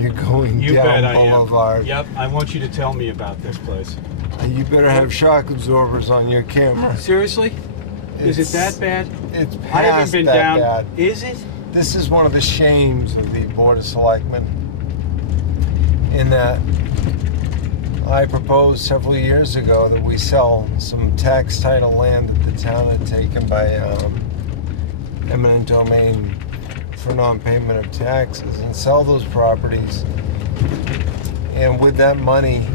You're going You down bet I Boulevard. am. Yep, I want you to tell me about this place. You better have shock absorbers on your camera. Seriously? Is it that bad? It's past I haven't been that down. bad. Is it? This is one of the shames of the Board of Selectmen, in that I proposed several years ago that we sell some tax title land that the town had taken by eminent domain for non-payment of taxes, and sell those properties, and with that money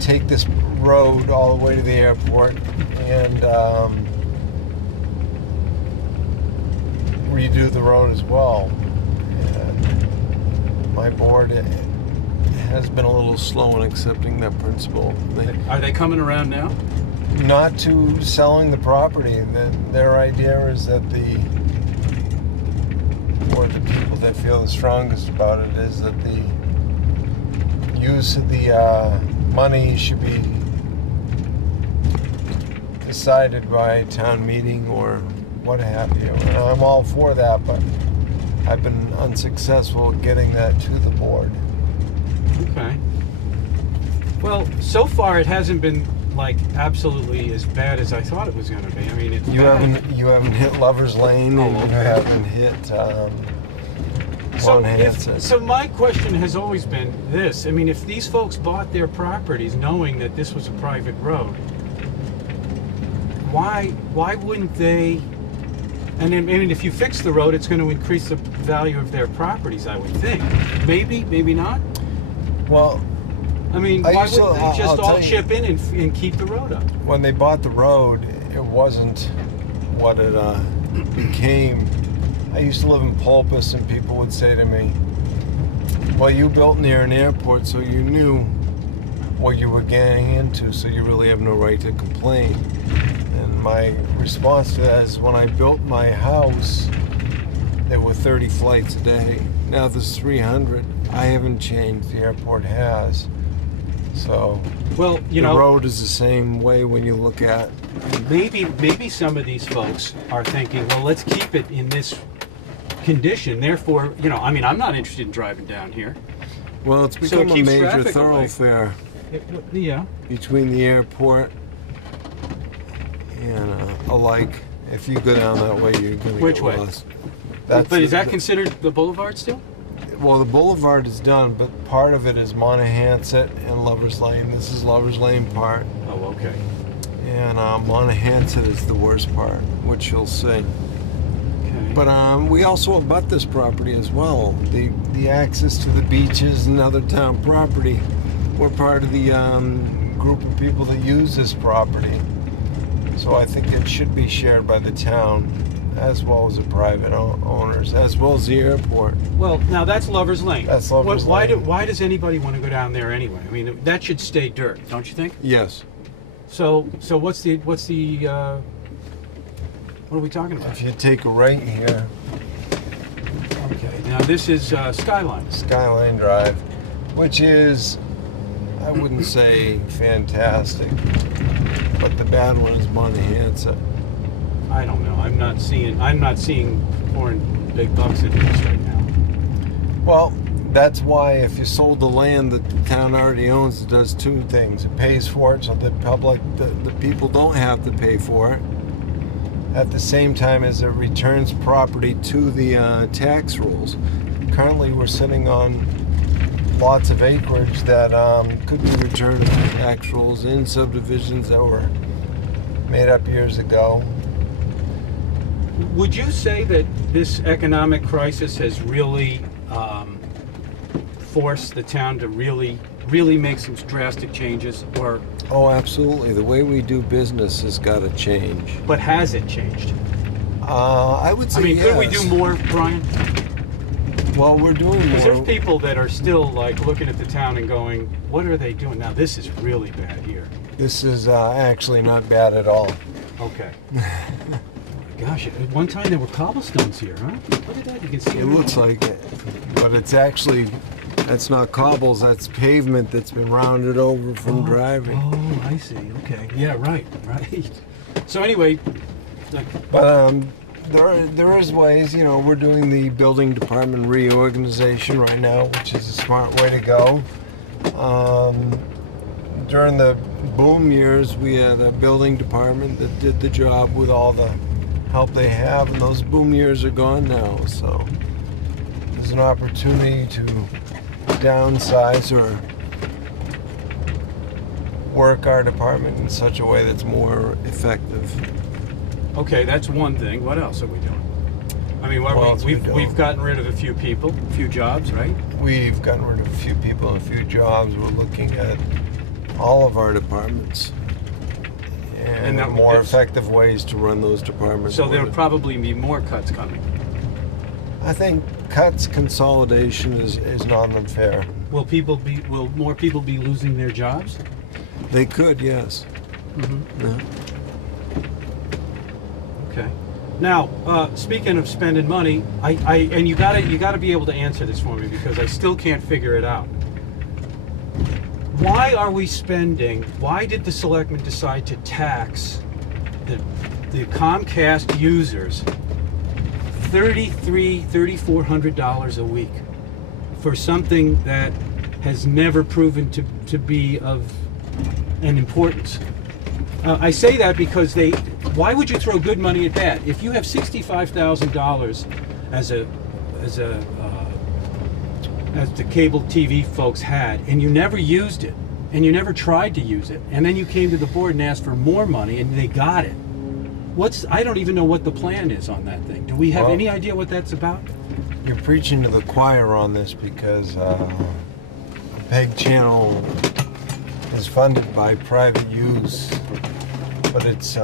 take this road all the way to the airport and redo the road as well. And my board has been a little slow in accepting that principle. Are they coming around now? Not to selling the property. Their idea is that the people that feel the strongest about it is that the use of the money should be decided by town meeting or what have you. And I'm all for that, but I've been unsuccessful at getting that to the board. Okay. Well, so far it hasn't been like absolutely as bad as I thought it was going to be. I mean, it's You haven't hit Lover's Lane, and okay. you haven't hit So my question has always been this. I mean, if these folks bought their properties knowing that this was a private road, why wouldn't they? And then, I mean, if you fix the road, it's going to increase the value of their properties, I would think. Maybe not. Well, I mean, why wouldn't they just all chip in and keep the road up? when they bought the road, it wasn't what it became. I used to live in Pulpus, and people would say to me, well, you built near an airport, so you knew what you were getting into, so you really have no right to complain. And my response to that is, when I built my house, there were 30 flights a day. Now there's 300. I haven't changed. The airport has. So, well, the road is the same way when you look at. Maybe some of these folks are thinking, well, let's keep it in this condition. Therefore, I mean, I'm not interested in driving down here. Well, it's become a major thoroughfare. Yeah. Between the airport and alike. If you go down that way, you're going to get lost. But is that considered the boulevard still? Well, the boulevard is done, but part of it is Montahansett and Lover's Lane. This is Lover's Lane part. Oh, okay. And Montahansett is the worst part, which you'll see. Okay. But we also abut this property as well. The access to the beaches and other town property. We're part of the group of people that use this property. So I think it should be shared by the town, as well as the private owners, as well as the airport. Well, now that's Lover's Lane. That's Lover's Lane. Why does anybody want to go down there anyway? I mean, that should stay dirt, don't you think? Yes. So what's the what are we talking about? If you take a right here. Okay. Now this is Skyline. Skyline Drive, which is, I wouldn't say fantastic, but the bad one is Montahansett. I don't know. I'm not seeing pouring big bucks into this right now. Well, that's why if you sold the land that the town already owns, it does two things. It pays for it so the people don't have to pay for it. At the same time as it returns property to the tax rolls. Currently we're sitting on lots of acreage that could be returned to tax rolls in subdivisions that were made up years ago. Would you say that this economic crisis has really forced the town to really make some drastic changes? Or oh, absolutely. The way we do business has got to change. But has it changed? I would say yes. Could we do more, Brian? Well, we're doing more. Because there's people that are still like looking at the town and going, what are they doing? Now this is really bad here. This is actually not bad at all. Okay. Gosh, at one time there were cobblestones here, huh? Look at that, you can see it. It looks like it, but it's actually, that's not cobbles, that's pavement that's been rounded over from driving. Oh, I see, okay. Yeah, right. So anyway, but there is ways. You know, we're doing the building department reorganization right now, which is a smart way to go. During the boom years, we had a building department that did the job with all the help they have, and those boom years are gone now. So there's an opportunity to downsize or work our department in such a way that's more effective. Okay, that's one thing. What else are we doing? I mean, we've gotten rid of a few people, a few jobs, right? We've gotten rid of a few people and a few jobs. We're looking at all of our departments and more effective ways to run those departments. So there'll probably be more cuts coming. I think cuts, consolidation is not unfair. Will more people be losing their jobs? They could, yes. Mm-hmm. Yeah. Okay. Now, speaking of spending money, and you gotta be able to answer this for me because I still can't figure it out. Why are we spending? Why did the selectmen decide to tax the Comcast users $3,400 a week for something that has never proven to be of an importance? I say that because why would you throw good money at bad? If you have $65,000 as the cable TV folks had, and you never used it, and you never tried to use it, and then you came to the board and asked for more money, and they got it. I don't even know what the plan is on that thing. Do we have any idea what that's about? You're preaching to the choir on this because a PEG channel is funded by private use, but it's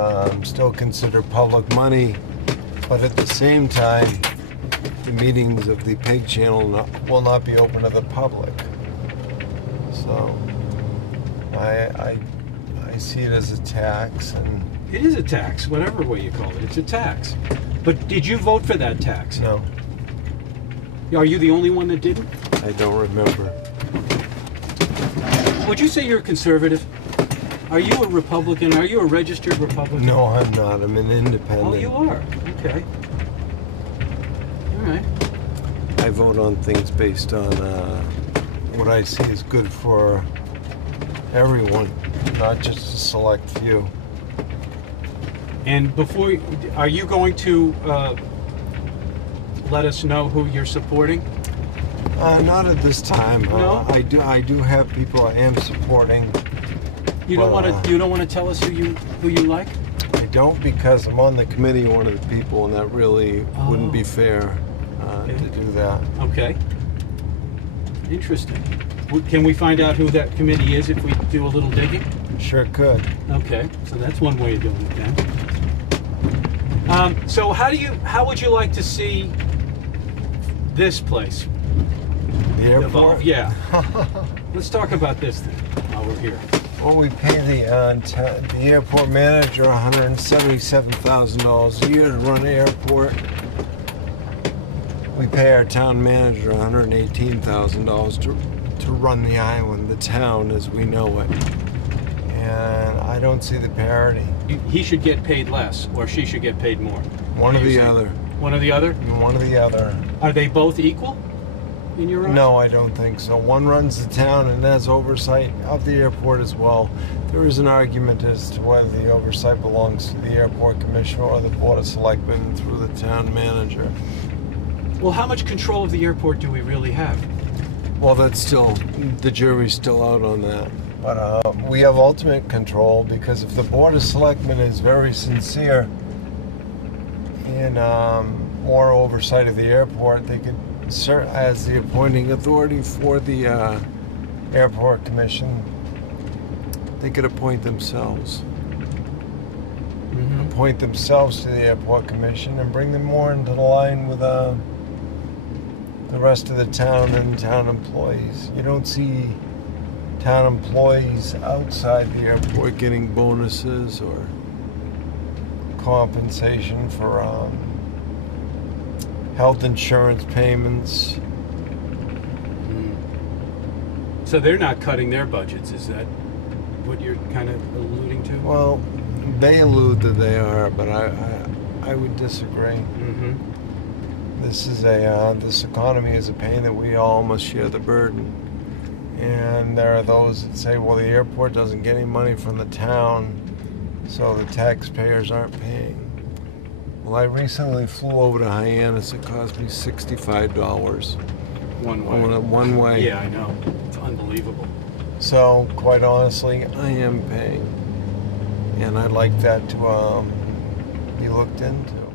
still considered public money. But at the same time, the meetings of the PEG channel will not be open to the public. So I see it as a tax, and it is a tax, whatever way you call it. It's a tax. But did you vote for that tax? No. Are you the only one that didn't? I don't remember. Would you say you're a conservative? Are you a Republican? Are you a registered Republican? No, I'm not. I'm an independent. Oh, you are? Okay. All right. I vote on things based on what I see is good for everyone, not just a select few. And are you going to let us know who you're supporting? Not at this time. No? I do have people I am supporting. You don't want to tell us who you like? I don't, because I'm on the committee, one of the people, and that really wouldn't be fair to do that. Okay. Interesting. Can we find out who that committee is if we do a little digging? Sure could. Okay, so that's one way of doing it then. So how would you like to see this place The airport? evolve? Yeah. Let's talk about this then while we're here. Well, we pay the airport manager $177,000 a year to run the airport. We pay our town manager $118,000 to run the island, the town as we know it. And I don't see the parity. He should get paid less, or she should get paid more. One or the other. One or the other? One or the other. Are they both equal in your eyes? No, I don't think so. One runs the town and has oversight of the airport as well. There is an argument as to whether the oversight belongs to the airport commissioner or the board of selectmen through the town manager. Well, how much control of the airport do we really have? Well, the jury's still out on that. But we have ultimate control, because if the board of selectmen is very sincere in more oversight of the airport, they could serve as the appointing authority for the airport commission. They could appoint themselves. Mm-hmm. Appoint themselves to the airport commission and bring them more into the line with the rest of the town and town employees. You don't see town employees outside the airport getting bonuses or compensation for health insurance payments. So they're not cutting their budgets, is that what you're kind of alluding to? Well, they allude that they are, but I I would disagree. Mm-hmm. This economy is a pain that we all must share the burden. And there are those that say, well, the airport doesn't get any money from the town, so the taxpayers aren't paying. Well, I recently flew over to Hyannis. It cost me $65 One way. one way. Yeah, I know. It's unbelievable. So, quite honestly, I am paying. And I'd like that to be looked into.